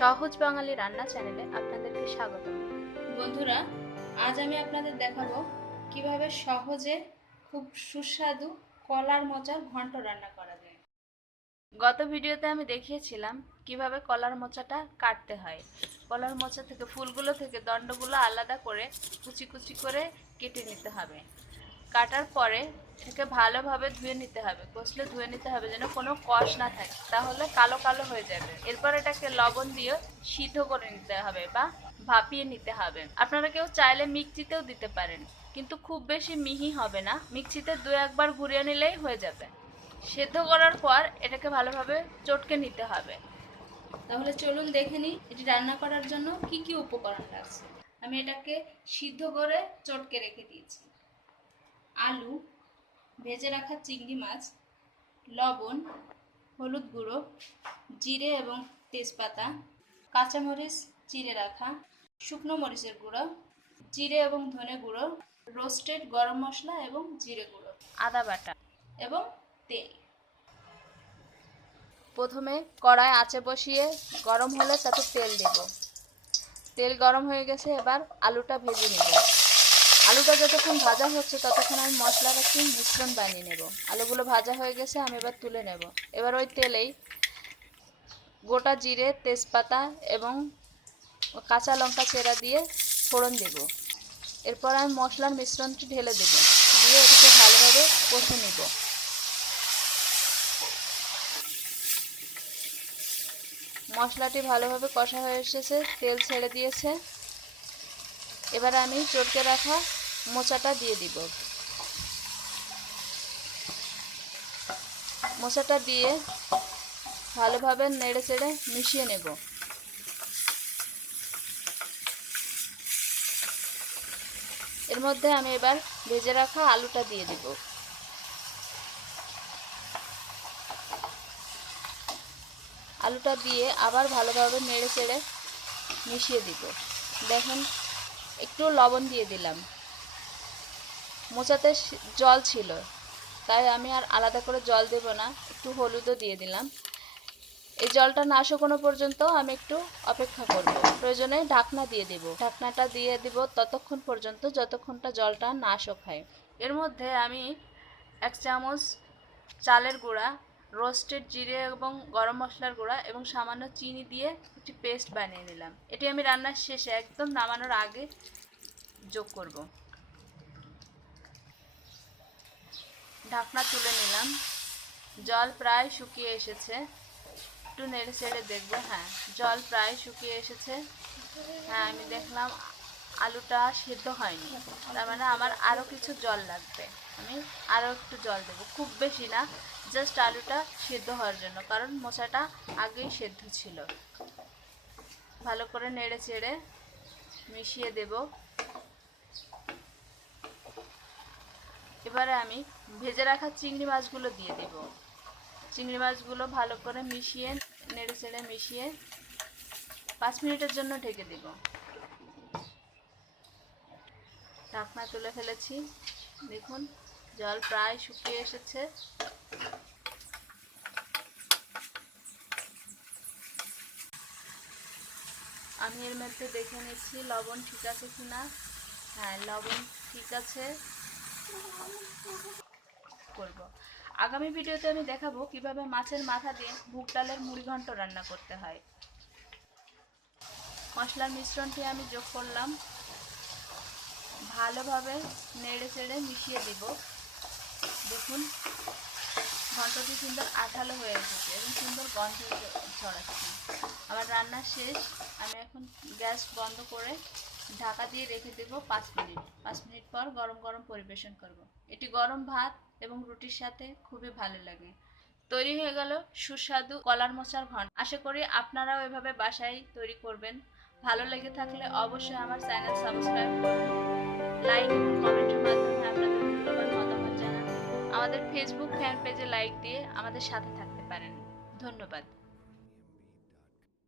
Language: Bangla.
সহজ বাঙালি রান্না চ্যানেলে আপনাদেরকে স্বাগত। বন্ধুরা আজ আমি আপনাদের দেখাবো কীভাবে সহজে খুব সুস্বাদু কলার মোচার ঘন্ট রান্না করা যায়। গত ভিডিওতে আমি দেখিয়েছিলাম কীভাবে কলার মোচাটা কাটতে হয়। কলার মোচা থেকে ফুলগুলো থেকে দণ্ডগুলো আলাদা করে কুচি কুচি করে কেটে নিতে হবে। কাটার পরে এটাকে ভালোভাবে ধুয়ে নিতে হবে, কষলে ধুয়ে নিতে হবে যেন কোনো কষ না থাকে, তাহলে কালো কালো হয়ে যাবে। এরপর এটাকে লবণ দিয়ে সিদ্ধ করে নিতে হবে বা ভাপিয়ে নিতে হবে। আপনারা কেউ চাইলে মিক্সিতেও দিতে পারেন, কিন্তু খুব বেশি মিহি হবে না। মিক্সিতে দু একবার ঘুরিয়ে নিলেই হয়ে যাবে। সেদ্ধ করার পর এটাকে ভালোভাবে চটকে নিতে হবে। তাহলে চলুন দেখে নিই এটি রান্না করার জন্য কি কি উপকরণ লাগছে। আমি এটাকে সিদ্ধ করে চটকে রেখে দিয়েছি। আলু ভেজে রাখা চিংড়ি মাছ লবণ হলুদ গুঁড়ো জিরে এবং তেজপাতা কাঁচামরিচ চিড়ে রাখা শুকনো মরিচের গুঁড়ো জিরে এবং ধনে গুঁড়ো রোস্টেড গরম মশলা এবং জিরে গুঁড়ো আদা বাটা এবং তেল। প্রথমে কড়াই আঁচে বসিয়ে গরম হলে তাতে তেল দেব। তেল গরম হয়ে গেছে এবার আলুটা ভেজে নেব। আলুটা যতক্ষণ ভাজা হচ্ছে, ততক্ষণ আমি মশলার একটি মিশ্রণ বানিয়ে নেব। আলুগুলো ভাজা হয়ে গেছে, আমি এবার তুলে নেব। এবার ওই তেলেই গোটা জিরে, তেজপাতা এবং কাঁচা লঙ্কা চেরা দিয়ে ফোড়ন দেব। এরপর আমি মশলার মিশ্রণটি ঢেলে দেব। দিয়ে এটিকে ভালোভাবে কষে নেব। মশলাটি ভালোভাবে কষা হয়ে এসেছে, তেল ছেড়ে দিয়েছে। এবার আমি চটকে রাখা মোচাটা দিয়ে দিব। মোচাটা দিয়ে ভালোভাবে নেড়ে চেড়ে মিশিয়ে নেব। এর মধ্যে আমি এবার ভেজে রাখা আলুটা দিয়ে দিব। আলুটা দিয়ে আবার ভালোভাবে নেড়ে চেড়ে মিশিয়ে দিব। দেখেন, একটু লবণ দিয়ে দিলাম। মোচাতে জল ছিল। তাই আমি আর আলাদা করে জল দেব না, একটু হলুদও দিয়ে দিলাম। এই জলটা না শুকনো পর্যন্ত আমি একটু অপেক্ষা করব। প্রয়োজনে ঢাকনা দিয়ে দেব। ঢাকনাটা দিয়ে দিব ততক্ষণ পর্যন্ত যতক্ষণটা জলটা না শুকায়। এর মধ্যে আমি এক চামচ চালের গুঁড়া, রোস্টেড জিরে এবং গরম মশলার গুঁড়া এবং সামান্য চিনি দিয়ে একটি পেস্ট বানিয়ে নিলাম। এটি আমি রান্নার শেষে একদম নামানোর আগে যোগ করব। ঢাকনা তুলে নিলাম। জল প্রায় শুকিয়ে এসেছে। একটু নেড়ে চেড়ে দেখব হ্যাঁ। জল প্রায় শুকিয়ে এসেছে। হ্যাঁ আমি দেখলাম আলুটা সেদ্ধ হয়নি। তার মানে আমার আরও কিছু জল লাগবে। আমি আরও একটু জল দেবো। খুব বেশি না জাস্ট আলুটা সেদ্ধ হওয়ার জন্য, কারণ মোচাটা আগেই সেদ্ধ ছিল। ভালো করে নেড়ে চেড়ে মিশিয়ে দেব। এবারে আমি ভেজে রাখা চিংড়ি মাছগুলো দিয়ে দেব। চিংড়ি মাছগুলো ভালো করে মিশিয়ে, নেড়ে চেড়ে মিশিয়ে পাঁচ মিনিটের জন্য ঢেকে দেব। ঢাকনা তুলে ফেলেছি। দেখুন, জল প্রায় শুকিয়ে এসেছে। আমি এর মধ্যে দেখে নিচ্ছি লবণ ঠিক আছে কিনা। হ্যাঁ লবণ ঠিক আছে। করব। আগামী ভিডিওতে আমি দেখাবো কীভাবে মাছের মাথা দিয়ে মুগ ডালের মুড়ি ঘন্ট রান্না করতে হয়। মশলার মিশ্রণটি আমি যোগ করলাম। ভালোভাবে নেড়ে চেড়ে মিশিয়ে দিব। দেখুন, ঘন্টটি সুন্দর আঠালো হয়ে এসেছে এবং সুন্দর গন্ধ ছড়াচ্ছে আমার রান্না শেষ। আমি এখন গ্যাস বন্ধ করে ঢাকা দিয়ে রেখে দেব পাঁচ মিনিট। পাঁচ মিনিট পর গরম গরম পরিবেশন করব। এটি গরম ভাত এবং রুটির সাথে খুবই ভালো লাগে। তৈরি হয়ে গেল সুস্বাদু কলার মোচার ঘন আশা করি আপনারাও এভাবে বাসায় তৈরি করবেন। ভালো লেগে থাকলে অবশ্যই আমার চ্যানেল সাবস্ক্রাইব করুন। লাইক এবং কমেন্টের মাধ্যমে আপনাদের মতামত জানান। আমাদের ফেসবুক ফ্যান পেজে লাইক দিয়ে আমাদের সাথে থাকতে পারেন। ধন্যবাদ।